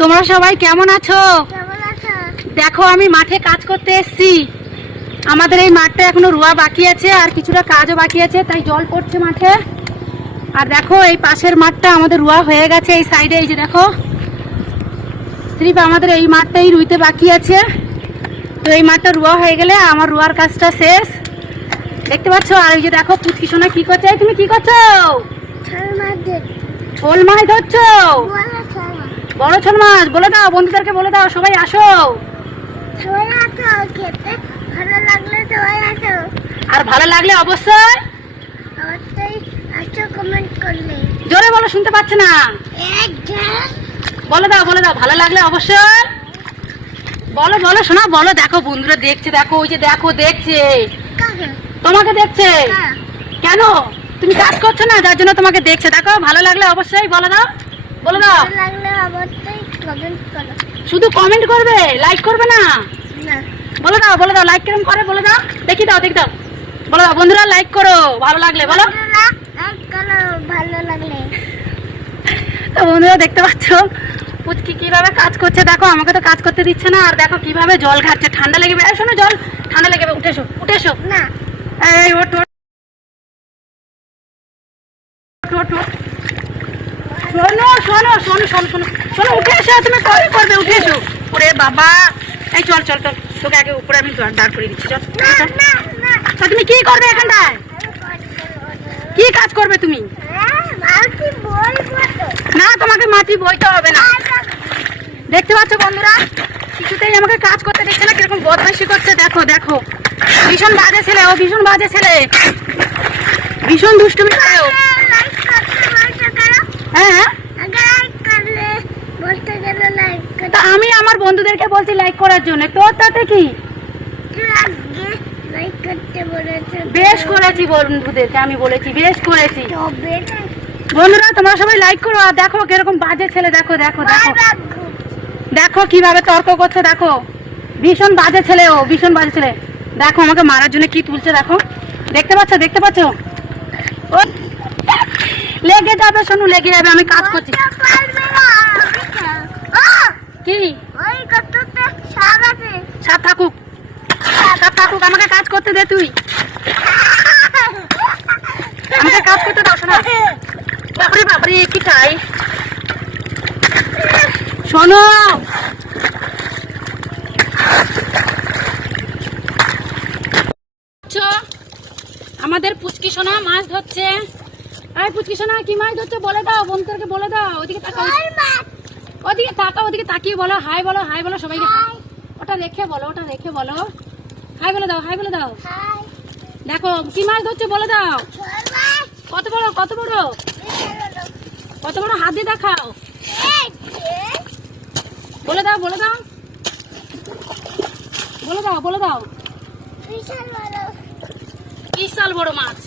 তোমরা সবাই কেমন আছো? দেখো আমি মাঠে কাজ করতে এসেছি। আমাদের এই মাঠটা এখনও রোয়া বাকি আছে আর কিছুটা কাজও বাকি আছে তাই জল পড়ছে মাঠে। আর দেখো এই পাশের মাঠটা আমাদের রোয়া হয়ে গেছে এই সাইডে এই যে দেখো। স্ত্রীপ আমাদের এই মাঠটাই রুইতে বাকি আছে। তো এই মাঠটা রোয়া হয়ে গেলে আমার রোয়ার কাজটা শেষ। দেখতে পাচ্ছ? আর এই যে দেখো পুচকি সোনা কি করছে? তুমি কি করছ? শোল মাছ ধরছো? বড় ছোট মাছ বলে দাও বন্ধুদেরকে বলে দাও সবাই আসো। সবাই আছো খেতে ভালো লাগলে সবাই আর ভালো লাগলে অবশ্যই অবশ্যই আছো কমেন্ট করলে। জোরে বলো শুনতে পাচ্ছে না। বলে দাও বলে দাও ভালো লাগলে অবশ্যই বলো বলো শোনা বলো দেখো বন্ধুরা দেখছে দেখো ওই যে দেখো দেখছে। তোমাকে দেখছে? হ্যাঁ। কেন? তুমি কাজ করছ না যার জন্য তোমাকে দেখছে। দেখো ভালো লাগলে অবশ্যই বলে দাও। বলে দাও। শুধু কমেন্ট করবে লাইক করবে না। বলে দাও বলে দাও লাইক কিরম করে বলে দাও। দেখি দাও দেখি দাও। বলে দাও বন্ধুরা লাইক করো ভালো লাগলে বলো। ভালো লাগলে। বন্ধুরা দেখতে পাচ্ছ? পুচকি কীভাবে কাজ করছে দেখো আমাকে তো কাজ করতে দিচ্ছে না। আর দেখো কীভাবে জল ঘাটছে। ঠান্ডা লেগে যাবে শোনো জল। ঠান্ডা লেগে যাবে উঠে এসো উঠে এসো। না। এই ওঠ। শোনো শোনো শোনো শোনো শোনো উঠে এসো, তুমি করবে? উঠে এসো। বাবা। এই চল চল চল, তোকে আগে উপরে আমি দাঁড় দিচ্ছি, চল। তুমি কি করবে এখানটায়? কাজ করবে তুমি? না, তোমাকে মাটি বইতে হবে না। দেখতে পাচ্ছ বন্ধুরা, কিছুতেই আমাকে কাজ করতে দিচ্ছে না, কীরকম বদমাইশি করছে, দেখো দেখো। ভীষণ বাজে ছেলে ও, ভীষণ বাজে ছেলে। ভীষণ দুষ্টুমি করে ও। লাইক করতে বলতে করো হ্যাঁ হ্যাঁ আগে লাইক করলে বলতে গেলে লাইক তা করতে আমি বন্ধুদেরকে বলছি লাইক করার জন্য? তোর তাতে কি? বেশ করেছি বন্ধুদেরকে আমি বলেছি বেশ করেছি। বন্ধুরা তোমরা সবাই লাইক করো আর দেখো কীরকম বাজে ছেলে দেখো দেখো দেখো। দেখো কীভাবে তর্ক করছে দেখো। ভীষণ বাজে ছেলে ও ভীষণ বাজে ছেলে। দেখো আমাকে মারার জন্য কি তুলছে দেখো। দেখতে পাচ্ছ দেখতে পাচ্ছ? ও লেগে যাবে শোনো লেগে যাবে আমি কাজ করছি। কি ওই কততে শাক আছে সাপ থাকুক। সাপ থাকুক আমাকে কাজ করতে দে তুই। আমাকে কাজ করতে দাও শোনা। বাপরে বাপরে কি চাই শোনো। আমাদের পুচকি সোনা মাছ ধরছে। আয় পুচকি সোনা কি মাছ ধরছে? বলে দাও বন্ধুদেরকে বলে দাও। ওদিকে তাকাও। ওদিকে তাকাও ওদিকে তাকিয়ে বলো। হাই বলো হাই বলো সবাইকে। হাই। ওটা রেখে বলো ওটা রেখে বলো। হাই বলে দাও হাই বলে দাও। দেখো কি মাছ ধরছে বলে দাও। কত বড় কত বড়? কত বড় হাত দিয়ে দেখাও। বলে দাও বলে দাও। বলে দাও বলে দাও। বিশাল বড় মাছ।